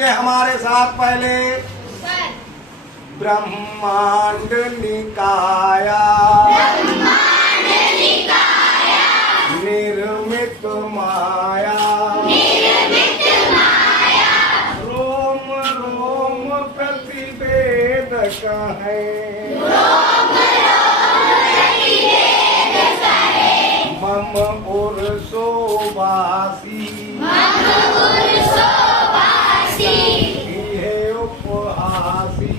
बोलेंगे हमारे साथ पहले। ब्रह्मांड निकाया निर्मित माया रोम रोम प्रतिवेद कहे मम उर्सो वासी इहे उपहासी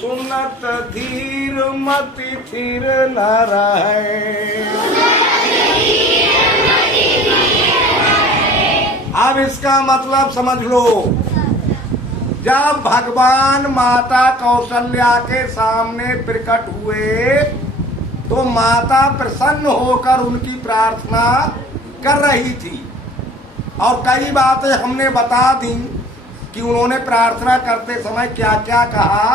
सुनत धीर मति थिर न रहे। अब इसका मतलब समझ लो। जब भगवान माता कौशल्या के सामने प्रकट हुए तो माता प्रसन्न होकर उनकी प्रार्थना कर रही थी और कई बातें हमने बता दी कि उन्होंने प्रार्थना करते समय क्या क्या कहा।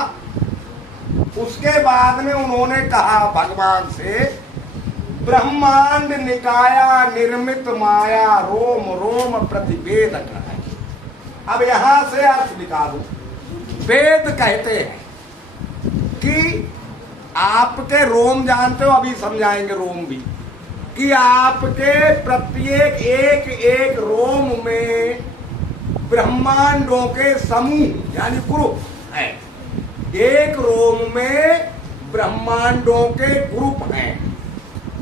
उसके बाद में उन्होंने कहा भगवान से, ब्रह्मांड निकाया निर्मित माया रोम रोम प्रतिवेद है। अब यहां से अर्थ निकालो। वेद कहते हैं कि आपके रोम जानते हो, अभी समझाएंगे रोम भी, कि आपके प्रत्येक एक एक रोम में ब्रह्मांडों के समूह यानी ग्रुप है। एक रोम में ब्रह्मांडों के ग्रुप हैं।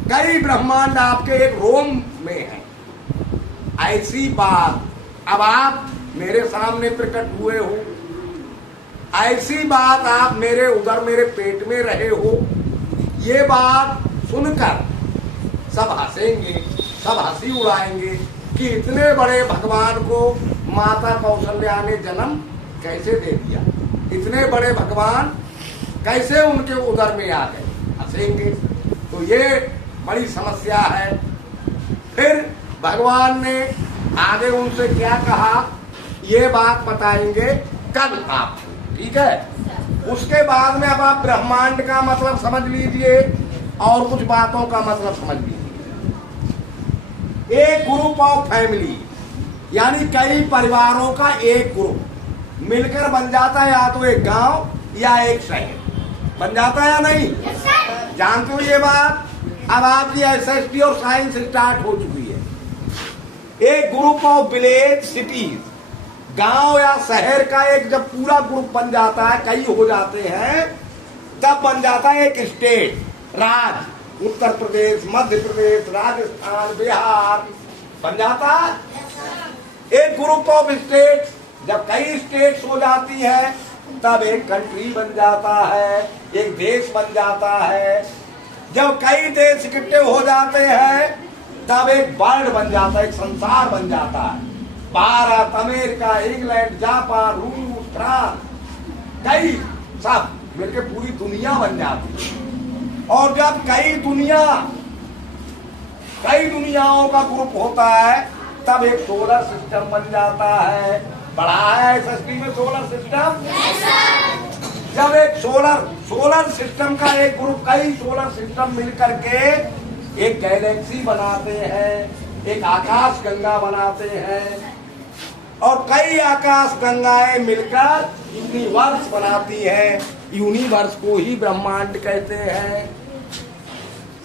कई ब्रह्मांड आपके एक रोम में हैं। ऐसी बात अब आप मेरे सामने प्रकट हुए हो, ऐसी बात आप मेरे उधर मेरे पेट में रहे हो। ये बात सुनकर सब हंसेंगे, सब हंसी उड़ाएंगे कि इतने बड़े भगवान को माता कौशल्या ने जन्म कैसे दे दिया, इतने बड़े भगवान कैसे उनके उदर में आ गए, हंसेंगे। तो ये बड़ी समस्या है। फिर भगवान ने आगे उनसे क्या कहा ये बात बताएंगे कल आपको, ठीक है। उसके बाद में अब आप ब्रह्मांड का मतलब समझ लीजिए और कुछ बातों का मतलब समझ लीजिए। एक ग्रुप ऑफ फैमिली यानी कई परिवारों का एक ग्रुप मिलकर बन जाता है, या तो एक गांव या एक शहर बन जाता है या नहीं। जानते हो ये बात। अब आपकी एसएसटी और साइंस स्टार्ट हो चुकी है। एक ग्रुप ऑफ विलेज सिटीज, गांव या शहर का एक जब पूरा ग्रुप बन जाता है, कई हो जाते हैं, तब बन जाता है एक स्टेट, राज्य। उत्तर प्रदेश, मध्य प्रदेश, राजस्थान, बिहार बन जाता है। एक ग्रुप ऑफ स्टेट, जब कई स्टेट्स हो जाती है तब एक कंट्री बन जाता है, एक देश बन जाता है। जब कई देश इकट्ठे हो जाते हैं तब एक वर्ल्ड बन जाता है, एक संसार बन जाता है। भारत, अमेरिका, इंग्लैंड, जापान, रूस, फ्रांस, कई सब मिलकर पूरी दुनिया बन जाती है। और जब कई दुनियाओं का ग्रुप होता है तब एक सोलर सिस्टम बन जाता है। बड़ा है एसएसटी में सोलर सिस्टम। जब एक सोलर सिस्टम का एक ग्रुप कई सोलर सिस्टम मिलकर के एक गैलेक्सी बनाते हैं, एक आकाश गंगा बनाते हैं, और कई आकाश गंगाएं मिलकर यूनिवर्स बनाती है। यूनिवर्स को ही ब्रह्मांड कहते हैं।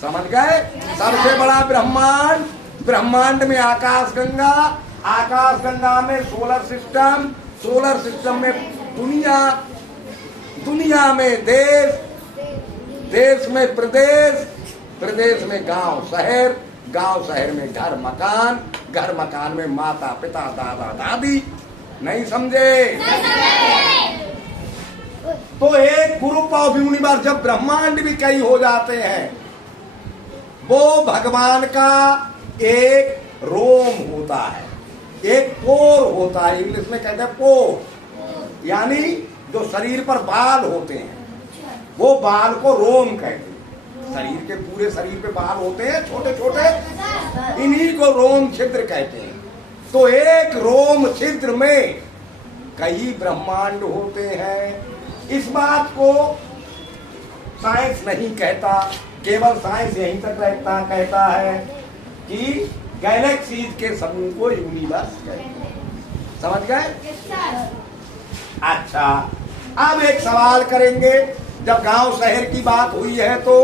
समझ गए। सबसे बड़ा ब्रह्मांड, ब्रह्मांड में आकाश गंगा, आकाश गंगा में सोलर सिस्टम, सोलर सिस्टम में दुनिया, दुनिया में देश, देश में प्रदेश, प्रदेश में गांव शहर, गांव शहर में घर मकान, घर मकान में माता पिता दादा दादी। नहीं समझे। तो एक ग्रुप ऑफ यूनिवर्स, जब ब्रह्मांड भी कई हो जाते हैं, वो भगवान का एक रोम होता है, एक पोर होता है। इंग्लिश में कहते हैं पोर, यानी जो शरीर पर बाल होते हैं वो बाल को रोम कहते हैं। शरीर के पूरे शरीर पे बाल होते हैं छोटे छोटे, इन्हीं को रोम छिद्र कहते हैं। तो एक रोम छिद्र में कई ब्रह्मांड होते हैं। इस बात को साइंस नहीं कहता, केवल साइंस यहीं तक कहता है कि गैलेक्सीज के समूह को यूनिवर्स कहते हैं। समझ गए? अच्छा, अब एक सवाल करेंगे। जब गांव शहर की बात हुई है तो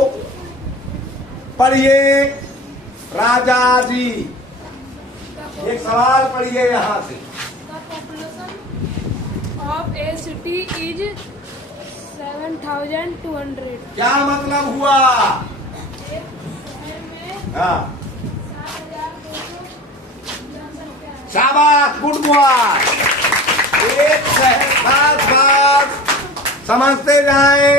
पढ़िए राजा जी, एक सवाल पढ़िए यहाँ से। Of a city is 7,200. क्या मतलब हुआ? एक शहर में हाँ, 7,200 जनसंख्या है। शाबाश, गुड बॉय। एक शहर, बस समझते जाए,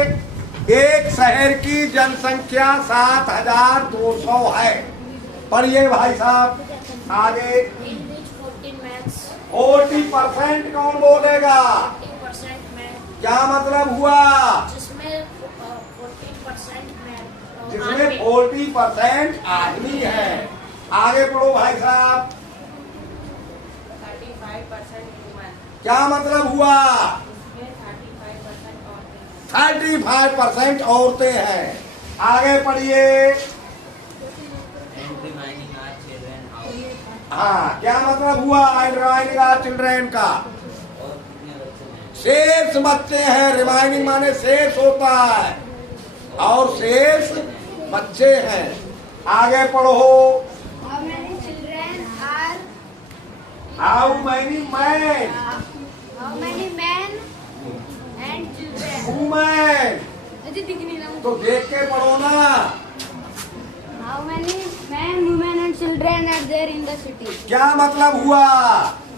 एक शहर की जनसंख्या 7,200 है। पढ़िए भाई साहब आगे। 40% कौन बोलेगा? 40% में, क्या मतलब हुआ? जिसमें 40% में जिसमें 40% आदमी है। आगे पढ़ो भाई साहब। 35% वुमन, क्या मतलब हुआ? इसमें 35% औरतें। 35% औरतें हैं। आगे पढ़िए। हाँ, क्या मतलब हुआ? रिमाइनिंग चिल्ड्रेन का शेष बच्चे हैं। रिमाइनिंग माने शेष होता है, और शेष बच्चे हैं। आगे पढ़ो। How many children are? How many man How many men and children? Women? अजी दिख नहीं रहा। तो देख के पढ़ो ना। How many men, women and children are there in the city? क्या मतलब हुआ?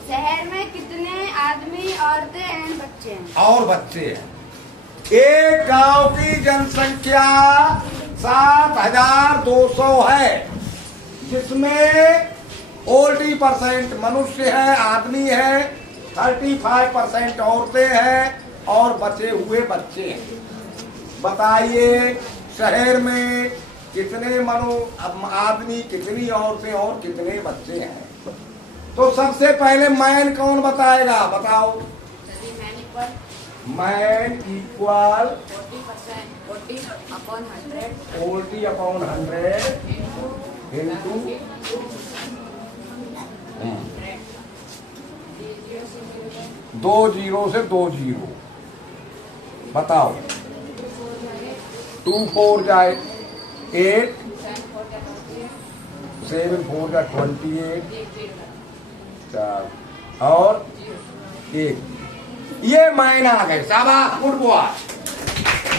शहर में कितने आदमी, औरतें एंड बच्चे हैं? और बच्चे हैं। एक गांव की जनसंख्या 7,200 है, जिसमें 40% मनुष्य है, आदमी है, 35% औरतें हैं, और बचे हुए बच्चे हैं। बताइए शहर में कितने आदमी, कितनी औरतें और कितने बच्चे हैं? तो सबसे पहले मैन कौन बताएगा? बताओ। यदि man equal man equal 40%, 40/100 40/100 into 2 zero से 2 जीरो। बताओ। 2 4 जाए 8, 7 4 जा 28, और 1। ये मैन आ गए। शाबाश, गुड बॉय।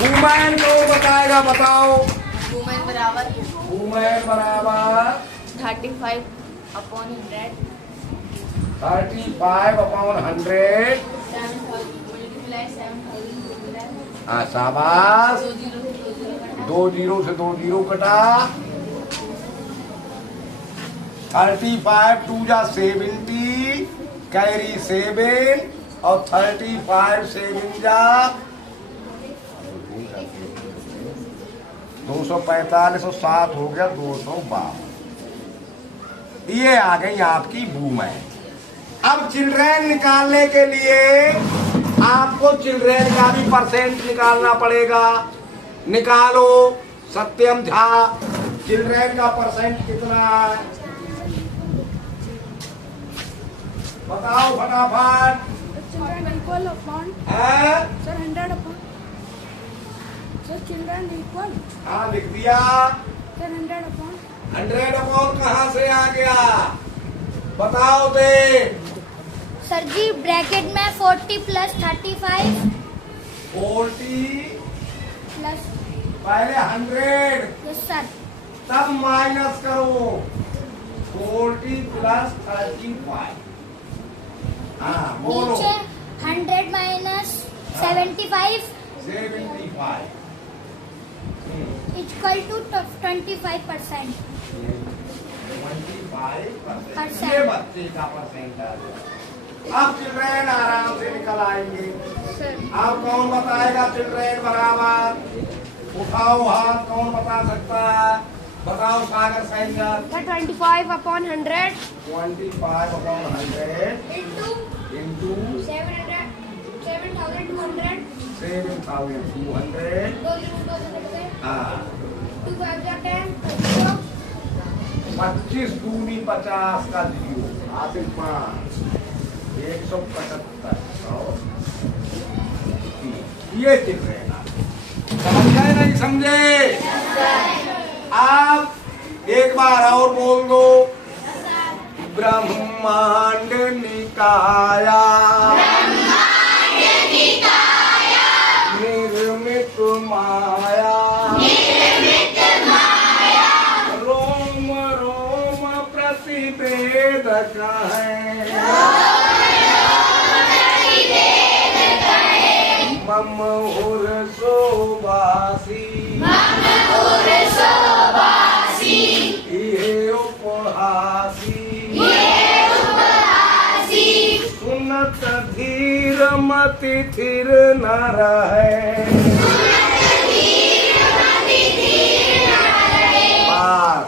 वुमेन को बताएगा? बताओ। वुमेन बराबर वुमेन बराबर 35/100 35/100। 7,000 मल्टीप्लाई 7,000। हाँ, शाबाश। 2 जीरो 2 जीरो से 2 जीरो से 2 जीरो कटा। 35 2 जा 70, कैरी 7, और 35 7 जा 245 और 7 हो गया 252। ये आ गई आपकी वुमेन। अब चिल्ड्रेन निकालने के लिए आपको चिल्ड्रेन का भी परसेंट निकालना पड़ेगा। निकालो सत्यम झा, चिल्ड्रेन का परसेंट कितना है? बताओ फटाफट। Children equal upon है? sir 100 upon sir children equal हाँ, लिख दिया। sir 100 upon 100 कहाँ से आ गया? बताओ दे। सर जी ब्रैकेट में 40 प्लस 35 40 प्लस पहले 100, सर तब माइनस करो 40 प्लस 35। हाँ, बोलो। नीचे 100 माइनस 75 75 इक्वल टू 25%। 25%। ये बच्चे का परसेंट आ गया। अब चिल्ड्रेन आराम से निकल आएंगे। अब कौन बताएगा चिल्ड्रेन बराबर? उठाओ हाथ, कौन बता सकता है? बताओ सागर सैंजर। sir 25/100 25/100 into into 7,200 7,200। हाँ, 2 5 10 25 दूनी 50 का जीरो हासिल 5 175 और ये चिन्ह रहेगा। समझ गए नहीं समझे? आप एक बार और बोल दो। ब्रह्मांड निकाया निर्मित माया रोम रोम प्रतिवेदक है मम हुर शोभासी ये उपहासी सुनत धीर मति थिर न रहे। बार